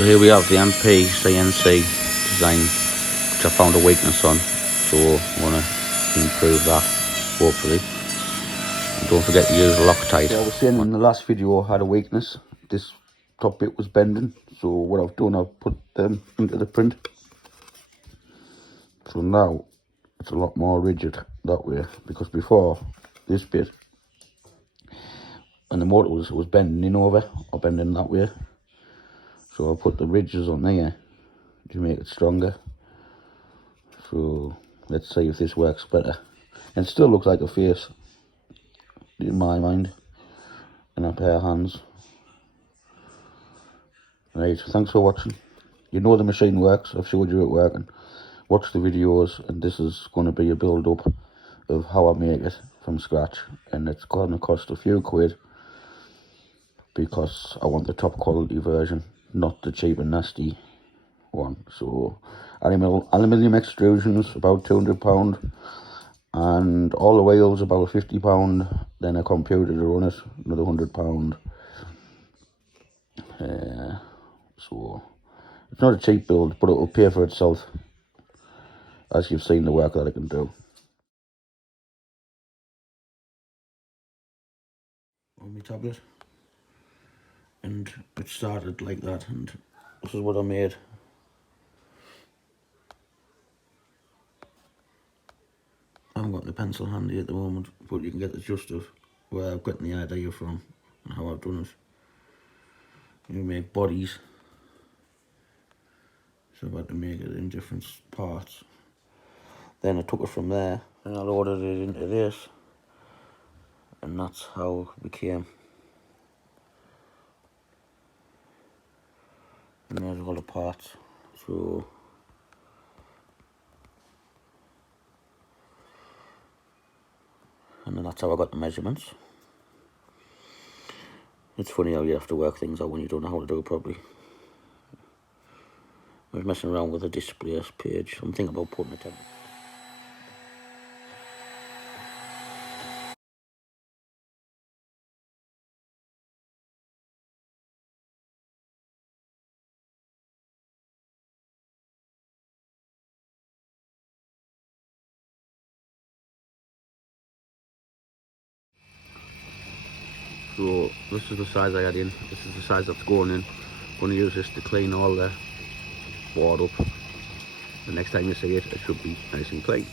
So here we have the mpcnc design, which I found a weakness on, so I want to improve that, hopefully. And don't forget to use Loctite. So I was saying in the last video I had a weakness. This top bit was bending, so what I've done, I've put them into the print. So now it's a lot more rigid that way, because before, this bit, and the motor was bending in over, or bending that way. So I put the ridges on there to make it stronger. So let's see if this works better. And it still looks like a face in my mind, and a pair of hands. Right, thanks for watching. You know the machine works, I've showed you it working. Watch the videos, and this is going to be a build up of how I make it from scratch, and it's going to cost a few quid because I want the top quality version, not the cheap and nasty one. So aluminium extrusions about £200, and all the wheels about £50, then a computer to run it, another £100. So it's not a cheap build, but it will pay for itself, as you've seen the work that I can do. On my tablet, and it started like that, and this is what I made. I haven't got the pencil handy at the moment, but you can get the gist of where I've gotten the idea from and how I've done it. You make bodies, so I've had to make it in different parts. Then I took it from there and I loaded it into this, and that's how it became. And there's all the parts. So and then that's how I got the measurements. It's funny how you have to work things out when you don't know how to do it properly. I was messing around with the displays page. I'm thinking about putting it in. So this is the size I had in. This is the size that's going in. I'm going to use this to clean all the board up. The next time you see it, it should be nice and clean.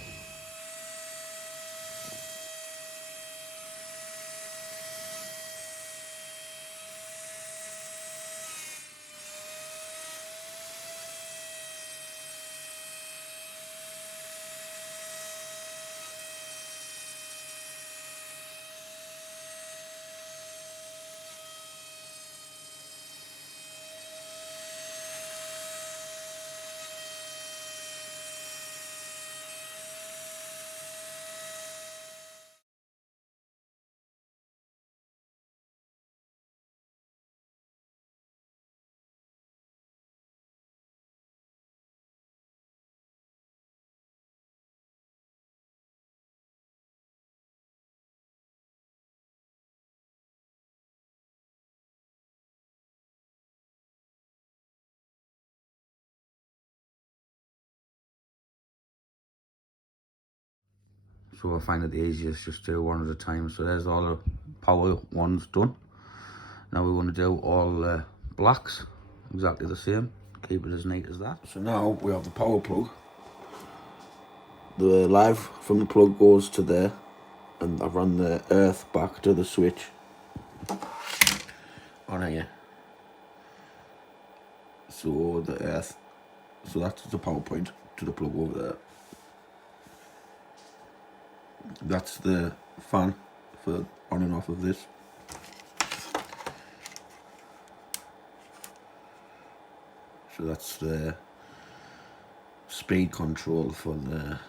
So I find it the easiest just do one at a time. So there's all the power ones done. Now we want to do all the blacks exactly the same. Keep it as neat as that. So now we have the power plug. The live from the plug goes to there, and I've run the earth back to the switch on here. So the earth, so that's the power point to the plug over there. That's the fan for on and off of this. So that's the speed control for the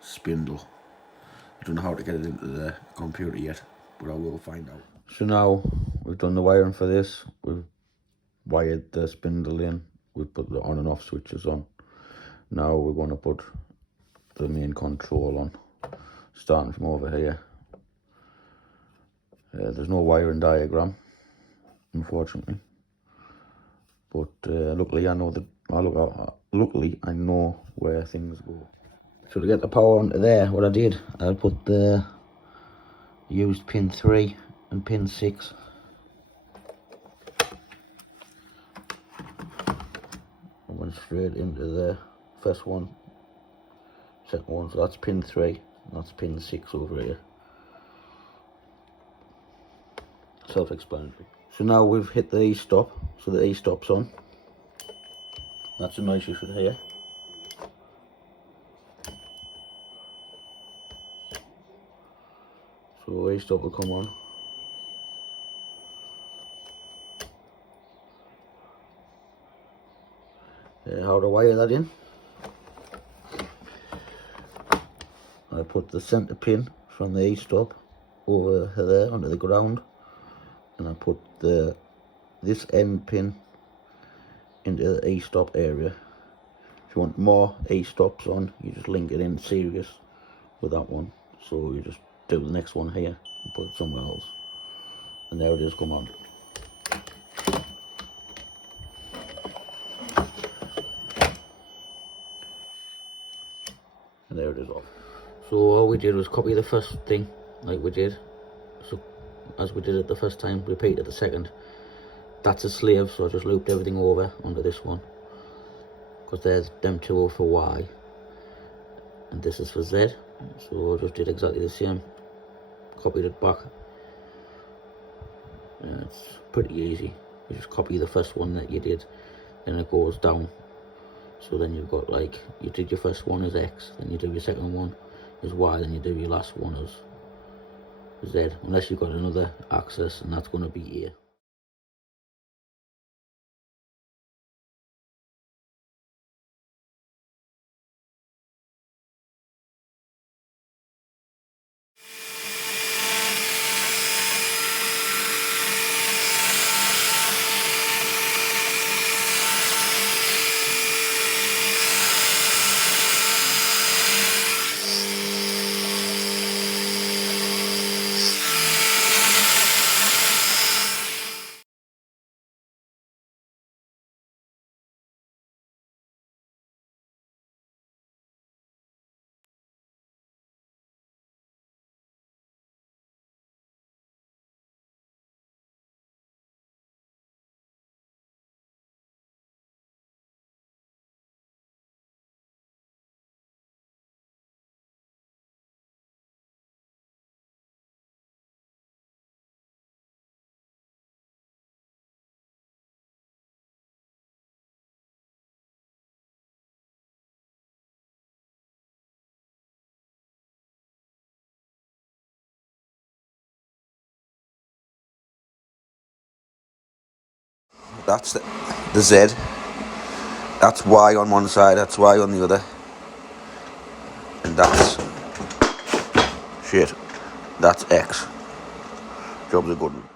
spindle. I don't know how to get it into the computer yet, but I will find out. So now we've done the wiring for this. We've wired the spindle in. We've put the on and off switches on. Now we're going to put the main control on, starting from over here. There's no wiring diagram, unfortunately. But luckily I know that. Luckily I know where things go. So to get the power onto there, what I did, I put the used pin 3 and pin 6. I went straight into the first one, second one, so that's pin 3, and that's pin 6 over here. Self-explanatory. So now we've hit the E-stop, so the E-stop's on. That's a noise you should hear. So E-stop will come on. How to wire that in? I put the centre pin from the E-stop over there onto the ground, and I put this end pin into the E-stop area. If you want more E-stops on, you just link it in series with that one. So you just do the next one here and put it somewhere else, and there it is, come on. And there it is off. So all we did was copy the first thing like we did. So as we did it the first time, repeat it the second. That's a slave, so I just looped everything over onto this one, because there's them two are for Y and this is for Z. So I just did exactly the same, copied it back. And it's pretty easy. You just copy the first one that you did, then it goes down. So then you've got, like, you did your first one as X, then you do your second one as Y, then you do your last one as Z, unless you've got another axis, and that's going to be A. That's the Z, that's Y on one side, that's Y on the other, and that's shit, that's X. Job's a good one.